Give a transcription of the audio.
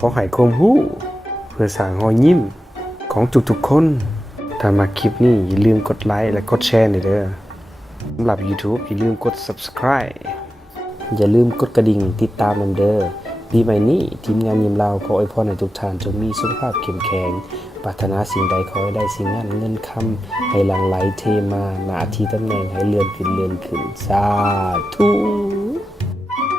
ขอให้ความรู้เพื่อสร้างรอยยิ้มของทุกๆคนถ้ามาคลิปนี้อย่าลืมกดไลค์และกดแชร์หน่อยเด้อสำหรับ YouTube อย่าลืมกด Subscribe อย่าลืมกดกระดิ่งติดตามนำเด้อปีใหม่นี้ทีมงานยิ้มลาวขออวยพรให้ทุกท่านจงมีสุขภาพเข้มแข็งปรารถนาสิ่งใดขอให้ได้สิ่งนั้นเงินคำให้หลั่งไหลเทมาหน้าที่ตำแหน่งให้เลื่อนขึ้นสาธุ